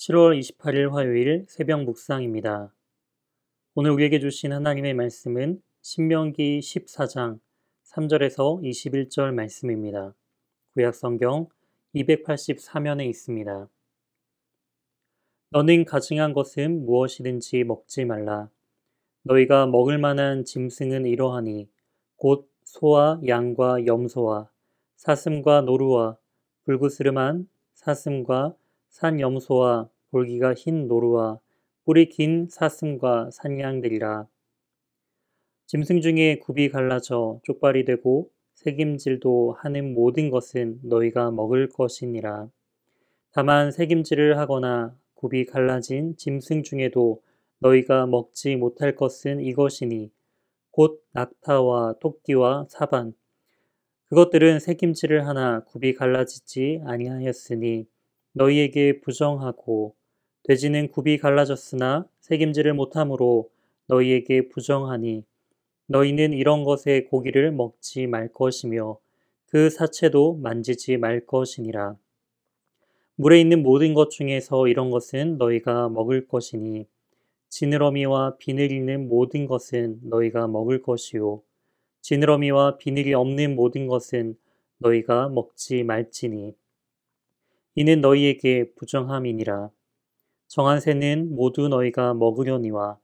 7월 28일 화요일 새벽 묵상입니다. 오늘 우리에게 주신 하나님의 말씀은 신명기 14장 3절에서 21절 말씀입니다. 구약성경 284면에 있습니다. 너는 가증한 것은 무엇이든지 먹지 말라. 너희가 먹을 만한 짐승은 이러하니 곧 소와 양과 염소와 사슴과 노루와 불구스름한 사슴과 산염소와 볼기가 흰 노루와 뿔이 긴 사슴과 산양들이라. 짐승 중에 굽이 갈라져 쪽발이 되고 새김질도 하는 모든 것은 너희가 먹을 것이니라. 다만 새김질을 하거나 굽이 갈라진 짐승 중에도 너희가 먹지 못할 것은 이것이니 곧 낙타와 토끼와 사반. 그것들은 새김질을 하나 굽이 갈라지지 아니하였으니 너희에게 부정하고 돼지는 굽이 갈라졌으나 새김질을 못하므로 너희에게 부정하니 너희는 이런 것의 고기를 먹지 말 것이며 그 사체도 만지지 말 것이니라. 물에 있는 모든 것 중에서 이런 것은 너희가 먹을 것이니 지느러미와 비늘 있는 모든 것은 너희가 먹을 것이요 지느러미와 비늘이 없는 모든 것은 너희가 먹지 말지니 이는 너희에게 부정함이니라. 정한 새는 모두 너희가 먹으려니와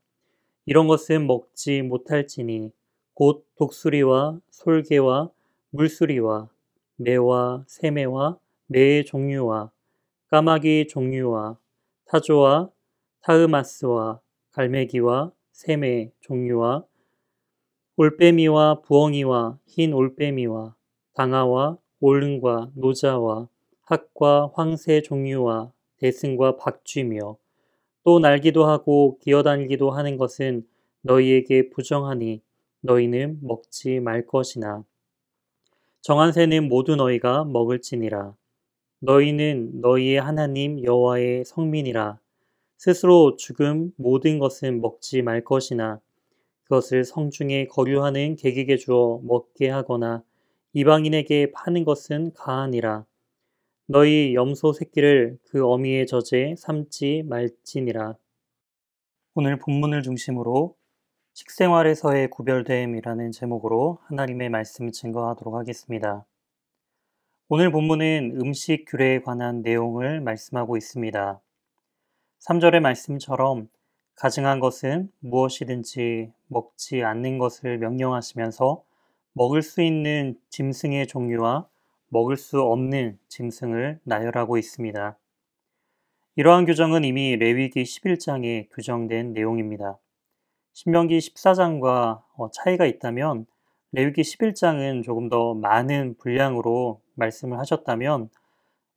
이런 것은 먹지 못할지니 곧 독수리와 솔개와 물수리와 매와 새매와 매의 종류와 까마귀 종류와 타조와 타흐마스와 갈매기와 새매 종류와 올빼미와 부엉이와 흰 올빼미와 방아와 올릉과 노자와 학과 황새 종류와 대승과 박쥐며 또 날기도 하고 기어다니기도 하는 것은 너희에게 부정하니 너희는 먹지 말 것이나 정한 새는 모두 너희가 먹을지니라. 너희는 너희의 하나님 여호와의 성민이라. 스스로 죽음 모든 것은 먹지 말 것이나 그것을 성중에 거류하는 객에게 주어 먹게 하거나 이방인에게 파는 것은 가하니라. 너희 염소 새끼를 그 어미의 젖에 삶지 말지니라. 오늘 본문을 중심으로 식생활에서의 구별됨이라는 제목으로 하나님의 말씀을 증거하도록 하겠습니다. 오늘 본문은 음식 규례에 관한 내용을 말씀하고 있습니다. 3절의 말씀처럼 가증한 것은 무엇이든지 먹지 않는 것을 명령하시면서 먹을 수 있는 짐승의 종류와 먹을 수 없는 짐승을 나열하고 있습니다. 이러한 규정은 이미 레위기 11장에 규정된 내용입니다. 신명기 14장과 차이가 있다면 레위기 11장은 조금 더 많은 분량으로 말씀을 하셨다면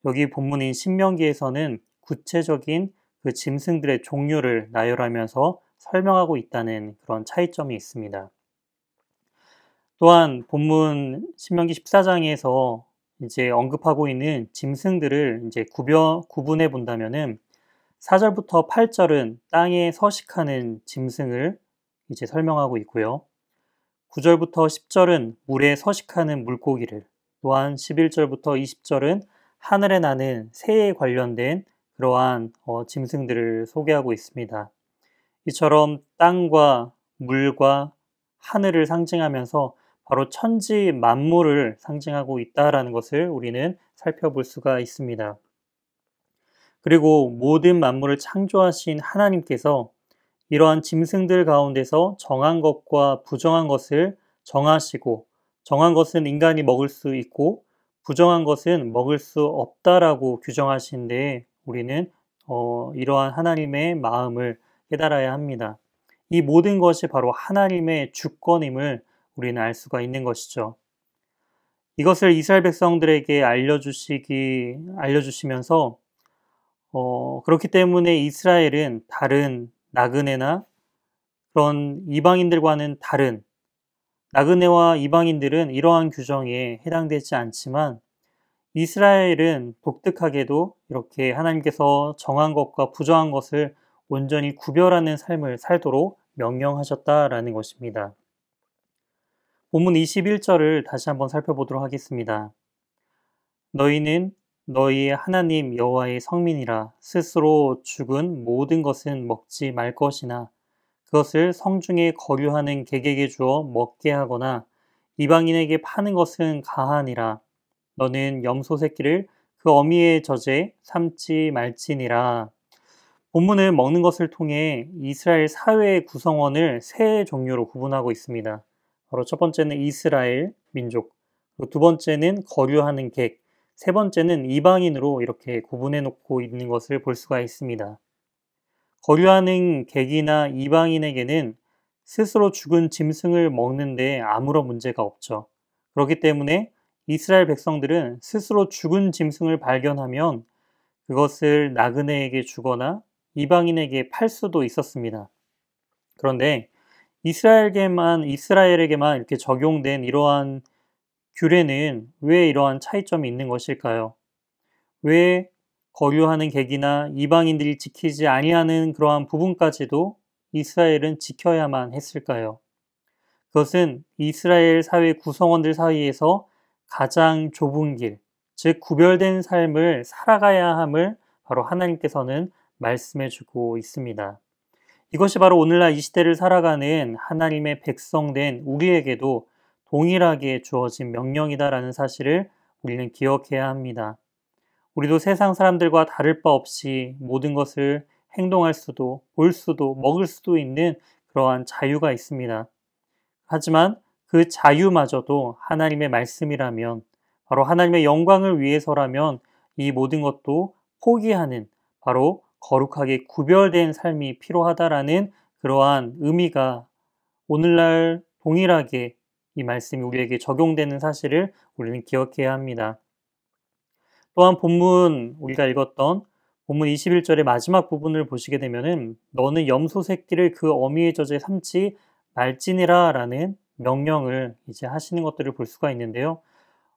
여기 본문인 신명기에서는 구체적인 그 짐승들의 종류를 나열하면서 설명하고 있다는 그런 차이점이 있습니다. 또한 본문 신명기 14장에서 이제 언급하고 있는 짐승들을 이제 구분해 본다면은 4절부터 8절은 땅에 서식하는 짐승을 이제 설명하고 있고요. 9절부터 10절은 물에 서식하는 물고기를, 또한 11절부터 20절은 하늘에 나는 새에 관련된 그러한 짐승들을 소개하고 있습니다. 이처럼 땅과 물과 하늘을 상징하면서 바로 천지 만물을 상징하고 있다라는 것을 우리는 살펴볼 수가 있습니다. 그리고 모든 만물을 창조하신 하나님께서 이러한 짐승들 가운데서 정한 것과 부정한 것을 정하시고 정한 것은 인간이 먹을 수 있고 부정한 것은 먹을 수 없다라고 규정하신데 우리는 이러한 하나님의 마음을 깨달아야 합니다. 이 모든 것이 바로 하나님의 주권임을 우리는 알 수가 있는 것이죠. 이것을 이스라엘 백성들에게 알려주시면서 그렇기 때문에 이스라엘은 다른 나그네나 그런 이방인들과는 다른 나그네와 이방인들은 이러한 규정에 해당되지 않지만 이스라엘은 독특하게도 이렇게 하나님께서 정한 것과 부정한 것을 온전히 구별하는 삶을 살도록 명령하셨다라는 것입니다. 본문 21절을 다시 한번 살펴보도록 하겠습니다. 너희는 너희 하나님 여호와의 성민이라. 스스로 죽은 모든 것은 먹지 말 것이나 그것을 성중에 거류하는 객에게 주어 먹게 하거나 이방인에게 파는 것은 가하니라. 너는 염소 새끼를 그 어미의 젖에 삼지 말지니라. 본문은 먹는 것을 통해 이스라엘 사회의 구성원을 세 종류로 구분하고 있습니다. 바로 첫 번째는 이스라엘 민족, 그리고 두 번째는 거류하는 객, 세 번째는 이방인으로 이렇게 구분해 놓고 있는 것을 볼 수가 있습니다. 거류하는 객이나 이방인에게는 스스로 죽은 짐승을 먹는데 아무런 문제가 없죠. 그렇기 때문에 이스라엘 백성들은 스스로 죽은 짐승을 발견하면 그것을 나그네에게 주거나 이방인에게 팔 수도 있었습니다. 그런데 이스라엘에게만 이렇게 적용된 이러한 규례는 왜 이러한 차이점이 있는 것일까요? 왜 거류하는 객이나 이방인들이 지키지 아니하는 그러한 부분까지도 이스라엘은 지켜야만 했을까요? 그것은 이스라엘 사회 구성원들 사이에서 가장 좁은 길, 즉 구별된 삶을 살아가야 함을 바로 하나님께서는 말씀해주고 있습니다. 이것이 바로 오늘날 이 시대를 살아가는 하나님의 백성된 우리에게도 동일하게 주어진 명령이다라는 사실을 우리는 기억해야 합니다. 우리도 세상 사람들과 다를 바 없이 모든 것을 행동할 수도, 볼 수도, 먹을 수도 있는 그러한 자유가 있습니다. 하지만 그 자유마저도 하나님의 말씀이라면, 바로 하나님의 영광을 위해서라면 이 모든 것도 포기하는, 바로 거룩하게 구별된 삶이 필요하다라는 그러한 의미가 오늘날 동일하게 이 말씀이 우리에게 적용되는 사실을 우리는 기억해야 합니다. 또한 우리가 읽었던 본문 21절의 마지막 부분을 보시게 되면은 너는 염소 새끼를 그 어미의 젖에 삼지 말지니라 라는 명령을 이제 하시는 것들을 볼 수가 있는데요.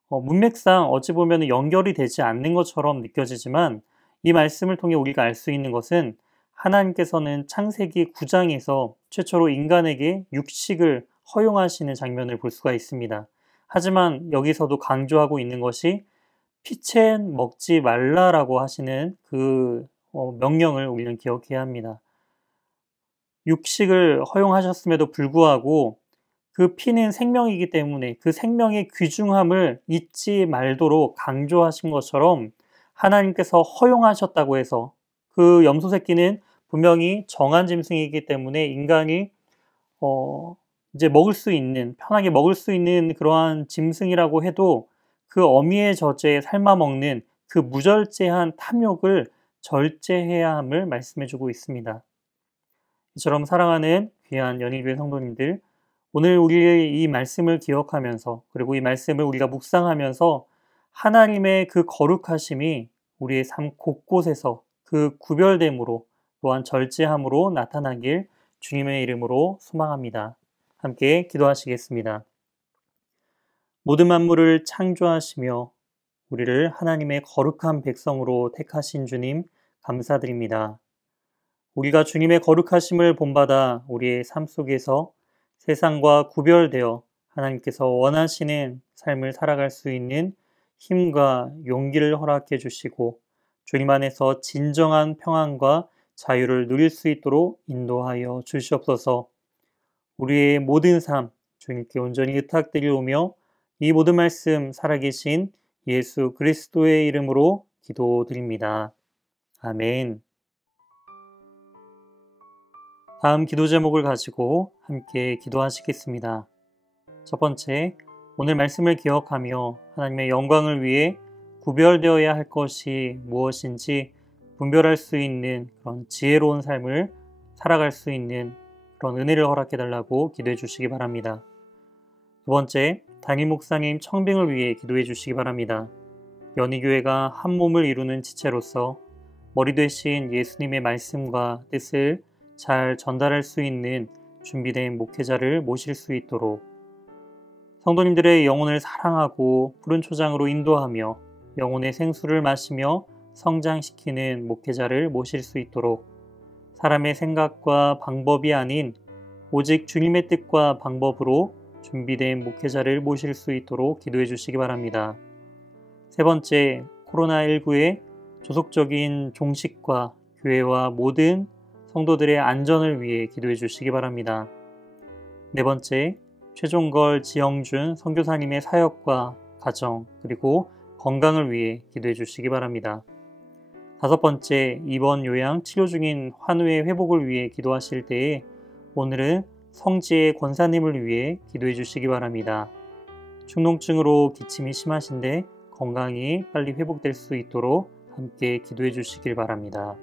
문맥상 어찌 보면 연결이 되지 않는 것처럼 느껴지지만 이 말씀을 통해 우리가 알 수 있는 것은 하나님께서는 창세기 9장에서 최초로 인간에게 육식을 허용하시는 장면을 볼 수가 있습니다. 하지만 여기서도 강조하고 있는 것이 피첸 먹지 말라라고 하시는 그 명령을 우리는 기억해야 합니다. 육식을 허용하셨음에도 불구하고 그 피는 생명이기 때문에 그 생명의 귀중함을 잊지 말도록 강조하신 것처럼 하나님께서 허용하셨다고 해서 그 염소 새끼는 분명히 정한 짐승이기 때문에 인간이 이제 편하게 먹을 수 있는 그러한 짐승이라고 해도 그 어미의 젖에 삶아 먹는 그 무절제한 탐욕을 절제해야 함을 말씀해주고 있습니다. 이처럼 사랑하는 귀한 연희교회 성도님들, 오늘 우리의 이 말씀을 기억하면서 그리고 이 말씀을 우리가 묵상하면서 하나님의 그 거룩하심이 우리의 삶 곳곳에서 그 구별됨으로 또한 절제함으로 나타나길 주님의 이름으로 소망합니다. 함께 기도하시겠습니다. 모든 만물을 창조하시며 우리를 하나님의 거룩한 백성으로 택하신 주님 감사드립니다. 우리가 주님의 거룩하심을 본받아 우리의 삶 속에서 세상과 구별되어 하나님께서 원하시는 삶을 살아갈 수 있는 힘과 용기를 허락해 주시고 주님 안에서 진정한 평안과 자유를 누릴 수 있도록 인도하여 주시옵소서. 우리의 모든 삶 주님께 온전히 의탁드리오며 이 모든 말씀 살아계신 예수 그리스도의 이름으로 기도드립니다. 아멘. 다음 기도 제목을 가지고 함께 기도하시겠습니다. 첫 번째, 오늘 말씀을 기억하며 하나님의 영광을 위해 구별되어야 할 것이 무엇인지 분별할 수 있는 그런 지혜로운 삶을 살아갈 수 있는 그런 은혜를 허락해달라고 기도해 주시기 바랍니다. 두 번째, 담임 목사님 청빙을 위해 기도해 주시기 바랍니다. 연희교회가 한 몸을 이루는 지체로서 머리 되신 예수님의 말씀과 뜻을 잘 전달할 수 있는 준비된 목회자를 모실 수 있도록 성도님들의 영혼을 사랑하고 푸른 초장으로 인도하며 영혼의 생수를 마시며 성장시키는 목회자를 모실 수 있도록 사람의 생각과 방법이 아닌 오직 주님의 뜻과 방법으로 준비된 목회자를 모실 수 있도록 기도해 주시기 바랍니다. 세 번째, 코로나19의 조속적인 종식과 교회와 모든 성도들의 안전을 위해 기도해 주시기 바랍니다. 네 번째, 최종걸 지영준 선교사님의 사역과 가정 그리고 건강을 위해 기도해 주시기 바랍니다. 다섯 번째, 입원 요양 치료 중인 환우의 회복을 위해 기도하실 때에 오늘은 성지의 권사님을 위해 기도해 주시기 바랍니다. 축농증으로 기침이 심하신데 건강이 빨리 회복될 수 있도록 함께 기도해 주시길 바랍니다.